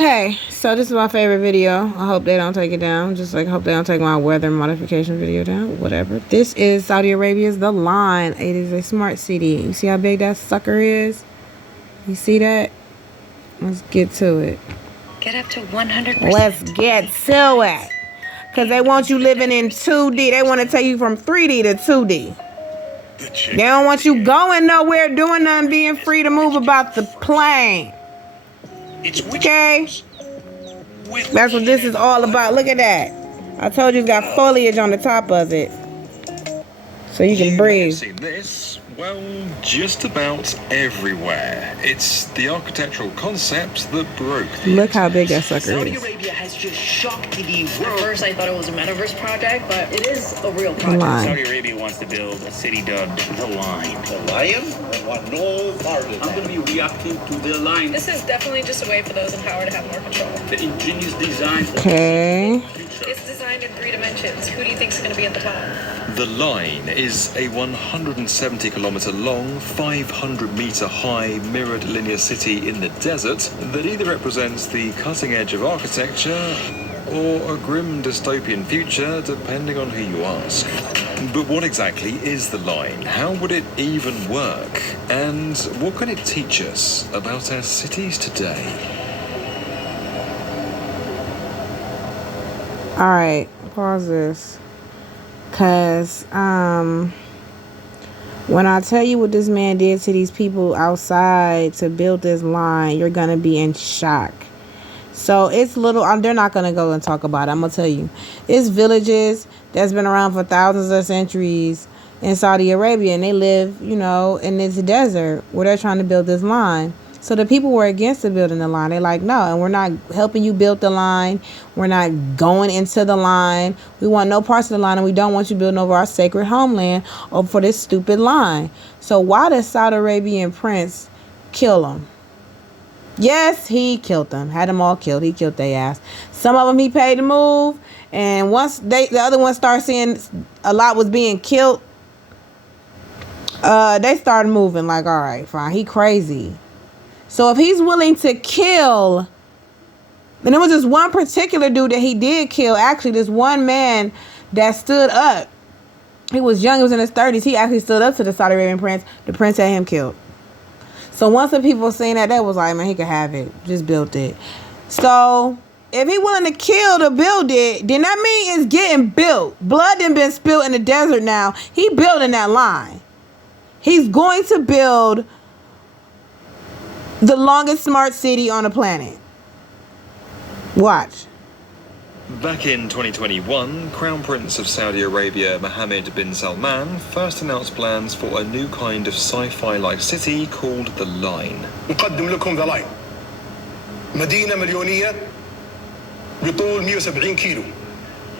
Okay, so this is my favorite video. I hope they don't take it down. Just like, hope they don't take my weather modification video down. Whatever. This is Saudi Arabia's The Line. It is a smart city. You see how big that sucker is? You see that? Let's get to it. Get up to 100%. Let's get to it. Because they want you living in 2D. They want to take you from 3D to 2D. They don't want you going nowhere, doing nothing, being free to move about the plane. Okay? That's what this is all about. Look at that. I told you it's got foliage on the top of it. So you can breathe. Seen this? Well, just about everywhere. It's the architectural concept that broke the Look how big that sucker Saudi is. Arabia has just shocked the world. At first I thought it was a metaverse project, but it is a real The project. Line. Saudi Arabia wants to build a city dubbed The Line. The lion? I want no part of I'm that. going to be reacting to the line. This is definitely just a way for those in power to have more control. The ingenious design. Okay. It's designed in 3 dimensions. Who do you think is going to be at the top? The Line is a 170-kilometer long, 500-meter high mirrored linear city in the desert that either represents the cutting edge of architecture or a grim dystopian future, depending on who you ask. But what exactly is The Line? How would it even work? And what can it teach us about our cities today? Alright, pause this. Cause when I tell you what this man did to these people outside to build this line, you're gonna be in shock. So it's little, they're not gonna go and talk about it. I'm gonna tell you. It's villages that's been around for thousands of centuries in Saudi Arabia, and they live, you know, in this desert where they're trying to build this line. So the people were against the building the line. They're like, no, and we're not helping you build the line. We're not going into the line. We want no parts of the line, and we don't want you building over our sacred homeland or for this stupid line. So why does Saudi Arabian prince kill them? Yes, he killed them. Had them all killed. He killed their ass. Some of them he paid to move, and once the other ones started seeing a lot was being killed, they started moving like, all right, fine, he crazy. So if he's willing to kill, and it was this one particular dude that he did kill, actually, this one man that stood up. He was young, he was in his 30s. He actually stood up to the Saudi Arabian prince. The prince had him killed. So once the people seen that, they was like, man, he could have it. Just built it. So if he willing to kill to build it, then that means it's getting built. Blood done been spilled in the desert now. He building that line. He's going to build the longest smart city on the planet. Watch. Back in 2021, Crown Prince of Saudi Arabia Mohammed bin Salman first announced plans for a new kind of sci-fi-like city called The Line. نقدم لكم The Line. مدينة مليونية بطول 170 كيلو.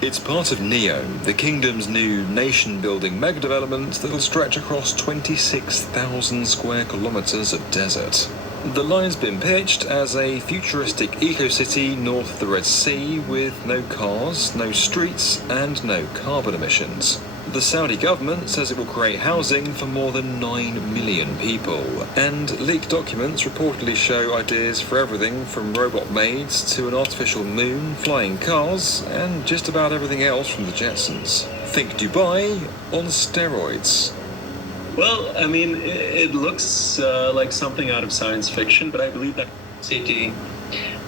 It's part of NEOM, the kingdom's new nation-building mega-development that will stretch across 26,000 square kilometers of desert. The line's been pitched as a futuristic eco-city north of the Red Sea with no cars, no streets, and no carbon emissions. The Saudi government says it will create housing for more than 9 million people, and leaked documents reportedly show ideas for everything from robot maids to an artificial moon, flying cars, and just about everything else from the Jetsons. Think Dubai on steroids. Well, I mean, it looks like something out of science fiction, but I believe that City.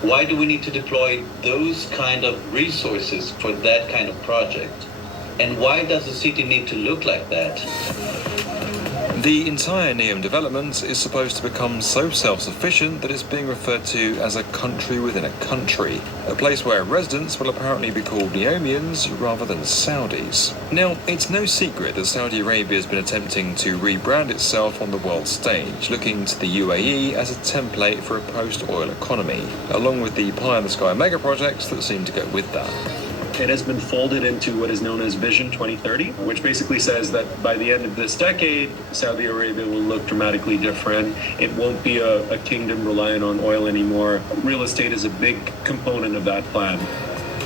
Why do we need to deploy those kind of resources for that kind of project? And why does the city need to look like that? The entire NEOM development is supposed to become so self-sufficient that it's being referred to as a country within a country, a place where residents will apparently be called Neomians rather than Saudis. Now, it's no secret that Saudi Arabia has been attempting to rebrand itself on the world stage, looking to the UAE as a template for a post-oil economy, along with the pie-in-the-sky mega projects that seem to go with that. it has been folded into what is known as Vision 2030, which basically says that by the end of this decade, Saudi Arabia will look dramatically different. It won't be a kingdom reliant on oil anymore. Real estate is a big component of that plan.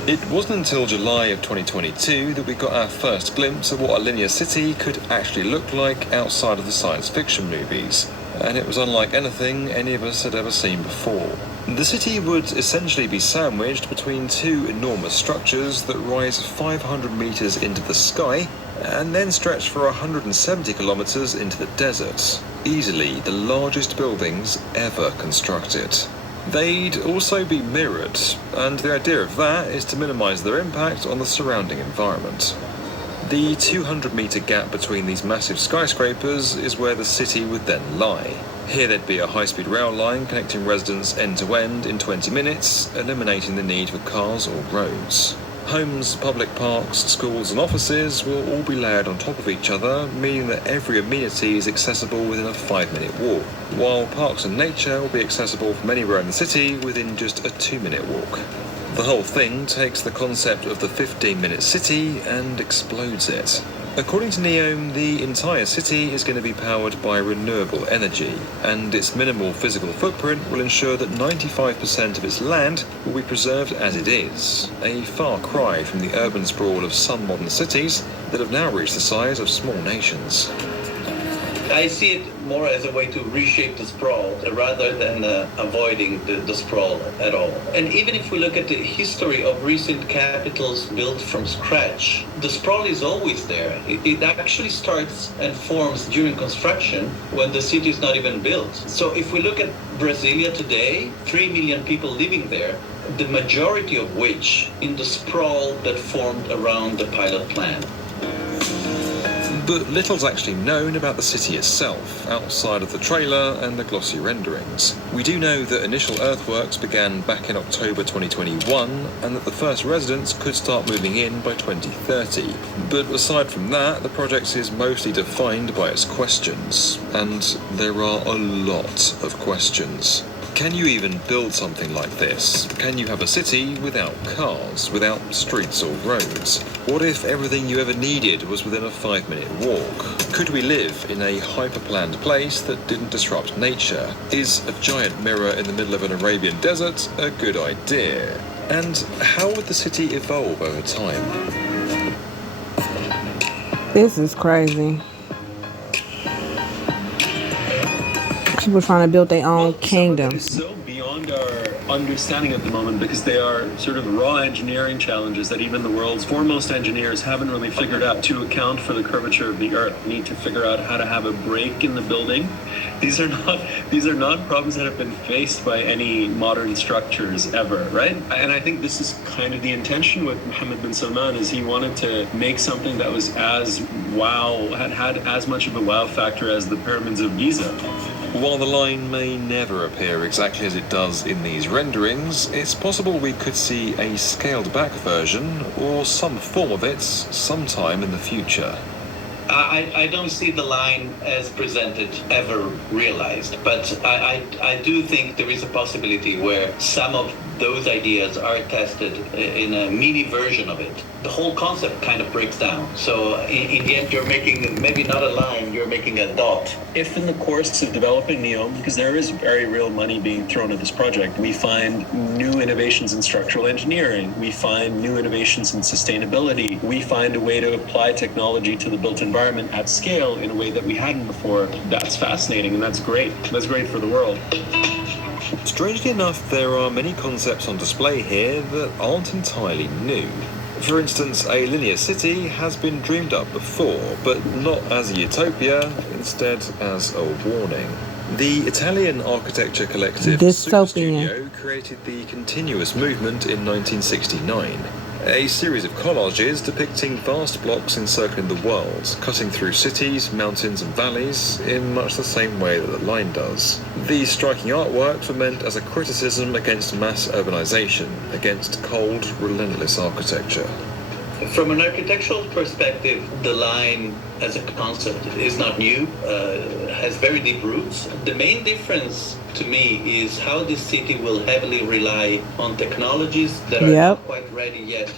It wasn't until July of 2022 that we got our first glimpse of what a linear city could actually look like outside of the science fiction movies, and it was unlike anything any of us had ever seen before. The city would essentially be sandwiched between two enormous structures that rise 500 meters into the sky and then stretch for 170 kilometers into the desert, easily the largest buildings ever constructed. They'd also be mirrored, and the idea of that is to minimize their impact on the surrounding environment. The 200-meter gap between these massive skyscrapers is where the city would then lie. Here there'd be a high-speed rail line connecting residents end-to-end in 20 minutes, eliminating the need for cars or roads. Homes, public parks, schools and offices will all be layered on top of each other, meaning that every amenity is accessible within a 5-minute walk, while parks and nature will be accessible from anywhere in the city within just a 2-minute walk. The whole thing takes the concept of the 15-minute city and explodes it. According to NEOM, the entire city is going to be powered by renewable energy, and its minimal physical footprint will ensure that 95% of its land will be preserved as it is, a far cry from the urban sprawl of some modern cities that have now reached the size of small nations. I see it more as a way to reshape the sprawl rather than avoiding the sprawl at all. And even if we look at the history of recent capitals built from scratch, the sprawl is always there. It actually starts and forms during construction when the city is not even built. So if we look at Brasilia today, 3 million people living there, the majority of which in the sprawl that formed around the pilot plant. But little's actually known about the city itself, outside of the trailer and the glossy renderings. We do know that initial earthworks began back in October 2021, and that the first residents could start moving in by 2030. But aside from that, the project is mostly defined by its questions, and there are a lot of questions. Can you even build something like this? Can you have a city without cars, without streets or roads? What if everything you ever needed was within a 5-minute walk? Could we live in a hyper-planned place that didn't disrupt nature? Is a giant mirror in the middle of an Arabian desert a good idea? And how would the city evolve over time? This is crazy. People trying to build their own kingdom. It's so beyond our understanding at the moment because they are sort of raw engineering challenges that even the world's foremost engineers haven't really figured out to account for the curvature of the earth. We need to figure out how to have a break in the building. These are not problems that have been faced by any modern structures ever, right? And I think this is kind of the intention with Mohammed bin Salman, is he wanted to make something that was as wow, had as much of a wow factor as the pyramids of Giza. While the line may never appear exactly as it does in these renderings, it's possible we could see a scaled-back version or some form of it sometime in the future. I don't see the line as presented ever realized, but I do think there is a possibility where some of those ideas are tested in a mini version of it. The whole concept kind of breaks down. So in the end, you're making maybe not a line, you're making a dot. If in the course of developing NEOM, because there is very real money being thrown at this project, we find new innovations in structural engineering, we find new innovations in sustainability, we find a way to apply technology to the built environment at scale in a way that we hadn't before, that's fascinating and that's great. That's great for the world. Strangely enough, there are many concepts on display here that aren't entirely new. For instance, a linear city has been dreamed up before, but not as a utopia, instead as a warning. The Italian architecture collective Superstudio created the continuous movement in 1969, a series of collages depicting vast blocks encircling the world, cutting through cities, mountains and valleys in much the same way that the line does. These striking artworks were meant as a criticism against mass urbanization, against cold, relentless architecture. From an architectural perspective, the line as a concept is not new, has very deep roots. The main difference to me is how this city will heavily rely on technologies that are not quite ready yet.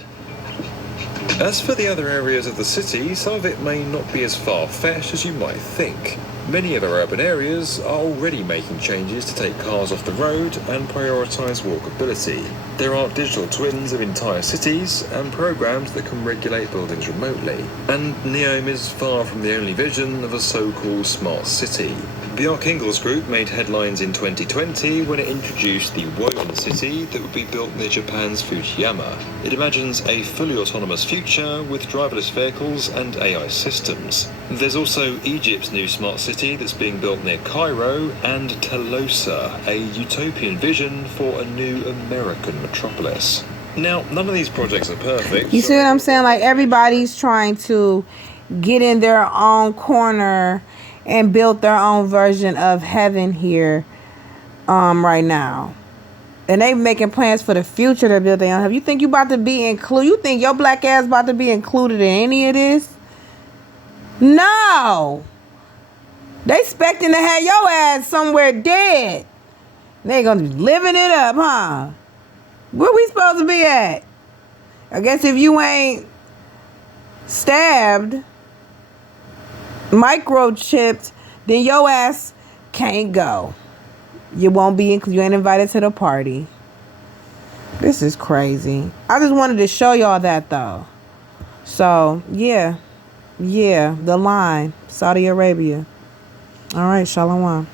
As for the other areas of the city, some of it may not be as far-fetched as you might think. Many of our urban areas are already making changes to take cars off the road and prioritise walkability. There are digital twins of entire cities and programs that can regulate buildings remotely. And NEOM is far from the only vision of a so-called smart city. The Archangels Group made headlines in 2020 when it introduced the Woven City that would be built near Japan's Fujiyama. It imagines a fully autonomous future with driverless vehicles and AI systems. There's also Egypt's new smart city that's being built near Cairo, and Telosa, a utopian vision for a new American metropolis. Now, none of these projects are perfect. You see what I'm saying? Like, everybody's trying to get in their own corner and build their own version of heaven here right now. And they making plans for the future to build their own heaven. You think you about to be included? You think your black ass about to be included in any of this? No. They expecting to have your ass somewhere dead. They gonna be living it up, huh? Where we supposed to be at? I guess if you ain't stabbed, microchipped, then your ass can't go. You won't be included. You ain't invited to the party. This is crazy. I just wanted to show y'all that though. So yeah, the line, Saudi Arabia. All right, shalom.